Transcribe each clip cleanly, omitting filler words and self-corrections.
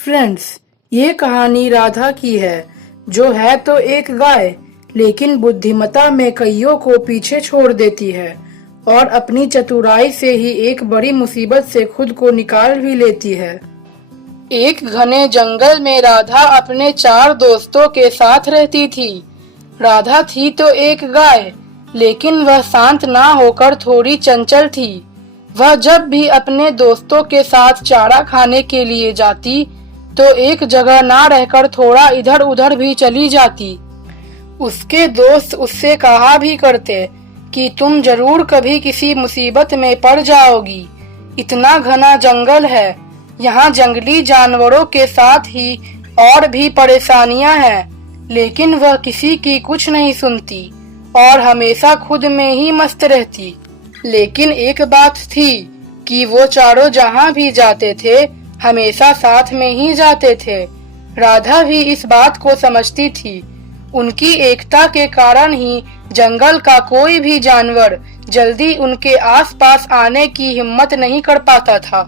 Friends, ये कहानी राधा की है, जो है तो एक गाय, लेकिन बुद्धिमत्ता में कईयों को पीछे छोड़ देती है और अपनी चतुराई से ही एक बड़ी मुसीबत से खुद को निकाल भी लेती है। एक घने जंगल में राधा अपने 4 दोस्तों के साथ रहती थी। राधा थी तो एक गाय, लेकिन वह शांत ना होकर थोड़ी चंचल थी। वह जब भी अपने दोस्तों के साथ चारा खाने के लिए जाती तो एक जगह ना रहकर थोड़ा इधर उधर भी चली जाती। उसके दोस्त उससे कहा भी करते कि तुम जरूर कभी किसी मुसीबत में पड़ जाओगी। इतना घना जंगल है, यहाँ जंगली जानवरों के साथ ही और भी परेशानियां हैं, लेकिन वह किसी की कुछ नहीं सुनती और हमेशा खुद में ही मस्त रहती। लेकिन एक बात थी कि वो चारों जहाँ भी जाते थे हमेशा साथ में ही जाते थे। राधा भी इस बात को समझती थी। उनकी एकता के कारण ही जंगल का कोई भी जानवर जल्दी उनके आसपास आने की हिम्मत नहीं कर पाता था।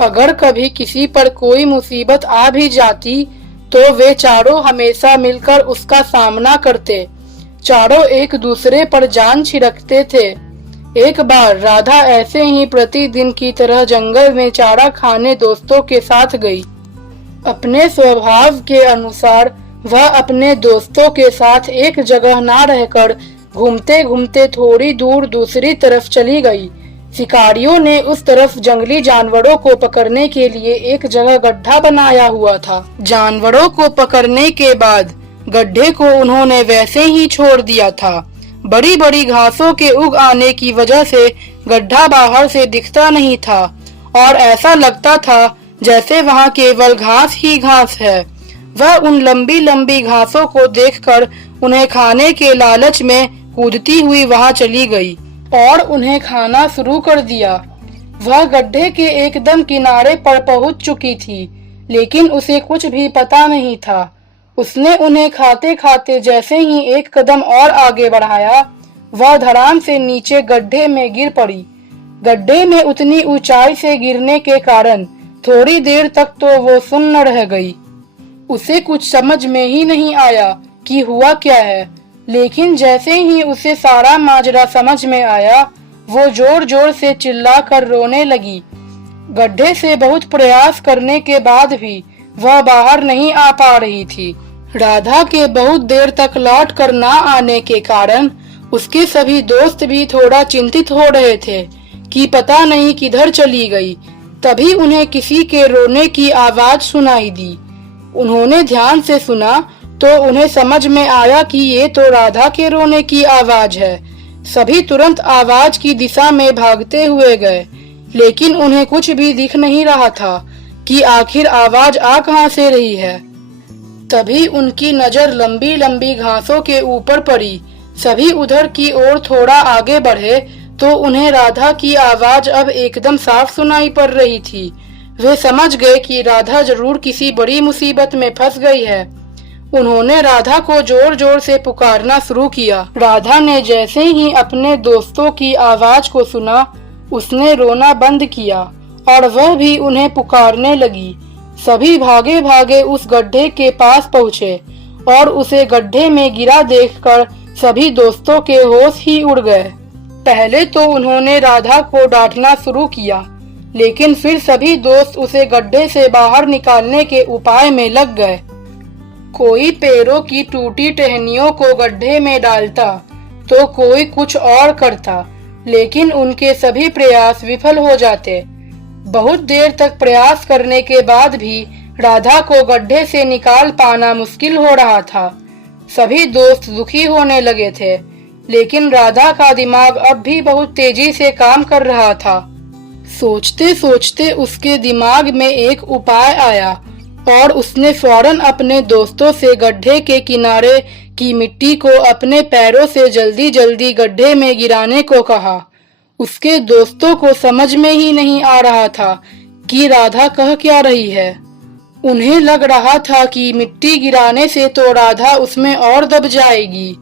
अगर कभी किसी पर कोई मुसीबत आ भी जाती तो वे चारों हमेशा मिलकर उसका सामना करते। चारों एक दूसरे पर जान छिड़कते थे। एक बार राधा ऐसे ही प्रतिदिन की तरह जंगल में चारा खाने दोस्तों के साथ गई। अपने स्वभाव के अनुसार वह अपने दोस्तों के साथ एक जगह ना रहकर घूमते घूमते थोड़ी दूर दूसरी तरफ चली गई। शिकारियों ने उस तरफ जंगली जानवरों को पकड़ने के लिए एक जगह गड्ढा बनाया हुआ था। जानवरों को पकड़ने के बाद गड्ढे को उन्होंने वैसे ही छोड़ दिया था। बड़ी बड़ी घासों के उग आने की वजह से गड्ढा बाहर से दिखता नहीं था और ऐसा लगता था जैसे वहाँ केवल घास ही घास है। वह उन लंबी लंबी घासों को देखकर उन्हें खाने के लालच में कूदती हुई वहाँ चली गई और उन्हें खाना शुरू कर दिया। वह गड्ढे के एकदम किनारे पर पहुँच चुकी थी, लेकिन उसे कुछ भी पता नहीं था। उसने उन्हें खाते खाते जैसे ही एक कदम और आगे बढ़ाया, वह धड़ाम से नीचे गड्ढे में गिर पड़ी। गड्ढे में उतनी ऊंचाई से गिरने के कारण थोड़ी देर तक तो वो सुन्न रह गई। उसे कुछ समझ में ही नहीं आया कि हुआ क्या है, लेकिन जैसे ही उसे सारा माजरा समझ में आया, वो जोर जोर से चिल्लाकर रोने लगी। गड्ढे से बहुत प्रयास करने के बाद भी वह बाहर नहीं आ पा रही थी। राधा के बहुत देर तक लौट कर ना आने के कारण उसके सभी दोस्त भी थोड़ा चिंतित हो रहे थे कि पता नहीं किधर चली गई। तभी उन्हें किसी के रोने की आवाज सुनाई दी। उन्होंने ध्यान से सुना तो उन्हें समझ में आया कि ये तो राधा के रोने की आवाज है। सभी तुरंत आवाज की दिशा में भागते हुए गए, लेकिन उन्हें कुछ भी दिख नहीं रहा था कि आखिर आवाज आ कहां से रही है। तभी उनकी नजर लंबी लंबी घासों के ऊपर पड़ी। सभी उधर की ओर थोड़ा आगे बढ़े तो उन्हें राधा की आवाज अब एकदम साफ सुनाई पड़ रही थी। वे समझ गए कि राधा जरूर किसी बड़ी मुसीबत में फंस गई है। उन्होंने राधा को जोर जोर से पुकारना शुरू किया। राधा ने जैसे ही अपने दोस्तों की आवाज को सुना, उसने रोना बंद किया और वह भी उन्हें पुकारने लगी। सभी भागे भागे उस गड्ढे के पास पहुँचे और उसे गड्ढे में गिरा देखकर सभी दोस्तों के होश ही उड़ गए। पहले तो उन्होंने राधा को डांटना शुरू किया, लेकिन फिर सभी दोस्त उसे गड्ढे से बाहर निकालने के उपाय में लग गए। कोई पेड़ों की टूटी टहनियों को गड्ढे में डालता तो कोई कुछ और करता, लेकिन उनके सभी प्रयास विफल हो जाते। बहुत देर तक प्रयास करने के बाद भी राधा को गड्ढे से निकाल पाना मुश्किल हो रहा था। सभी दोस्त दुखी होने लगे थे, लेकिन राधा का दिमाग अब भी बहुत तेजी से काम कर रहा था। सोचते सोचते उसके दिमाग में एक उपाय आया और उसने फौरन अपने दोस्तों से गड्ढे के किनारे की मिट्टी को अपने पैरों से जल्दी जल्दी गड्ढे में गिराने को कहा। उसके दोस्तों को समझ में ही नहीं आ रहा था कि राधा कह क्या रही है। उन्हें लग रहा था कि मिट्टी गिराने से तो राधा उसमें और दब जाएगी,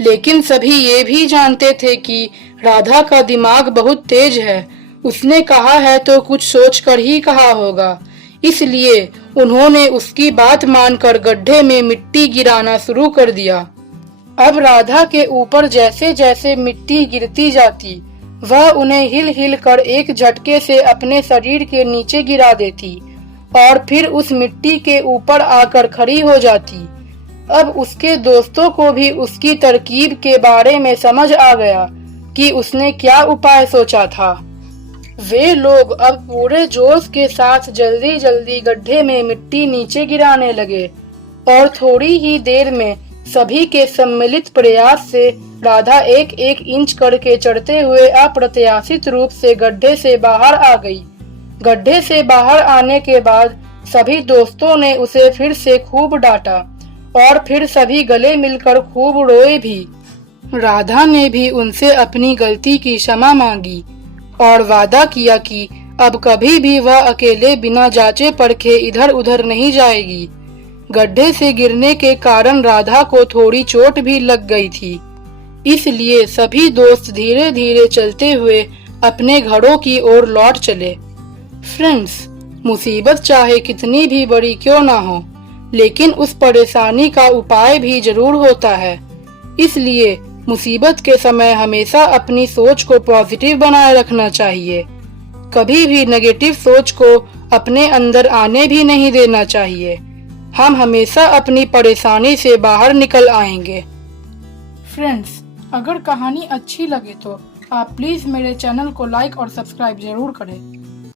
लेकिन सभी ये भी जानते थे कि राधा का दिमाग बहुत तेज है। उसने कहा है तो कुछ सोच कर ही कहा होगा, इसलिए उन्होंने उसकी बात मानकर गड्ढे में मिट्टी गिराना शुरू कर दिया। अब राधा के ऊपर जैसे जैसे मिट्टी गिरती जाती, वह उन्हें हिल हिल कर एक झटके से अपने शरीर के नीचे गिरा देती और फिर उस मिट्टी के ऊपर आकर खड़ी हो जाती। अब उसके दोस्तों को भी उसकी तरकीब के बारे में समझ आ गया कि उसने क्या उपाय सोचा था। वे लोग अब पूरे जोश के साथ जल्दी जल्दी गड्ढे में मिट्टी नीचे गिराने लगे और थोड़ी ही देर में सभी के सम्मिलित प्रयास से राधा एक एक इंच करके चढ़ते हुए अप्रत्याशित रूप से गड्ढे से बाहर आ गई। गड्ढे से बाहर आने के बाद सभी दोस्तों ने उसे फिर से खूब डांटा और फिर सभी गले मिलकर खूब रोए भी। राधा ने भी उनसे अपनी गलती की क्षमा मांगी और वादा किया कि अब कभी भी वह अकेले बिना जांचे परखे इधर उधर नहीं जाएगी। गड्ढे से गिरने के कारण राधा को थोड़ी चोट भी लग गई थी, इसलिए सभी दोस्त धीरे धीरे चलते हुए अपने घरों की ओर लौट चले। फ्रेंड्स, मुसीबत चाहे कितनी भी बड़ी क्यों ना हो, लेकिन उस परेशानी का उपाय भी जरूर होता है। इसलिए मुसीबत के समय हमेशा अपनी सोच को पॉजिटिव बनाए रखना चाहिए। कभी भी नेगेटिव सोच को अपने अंदर आने भी नहीं देना चाहिए। हम हमेशा अपनी परेशानी से बाहर निकल आएंगे। फ्रेंड्स, अगर कहानी अच्छी लगे तो आप प्लीज मेरे चैनल को लाइक और सब्सक्राइब जरूर करें।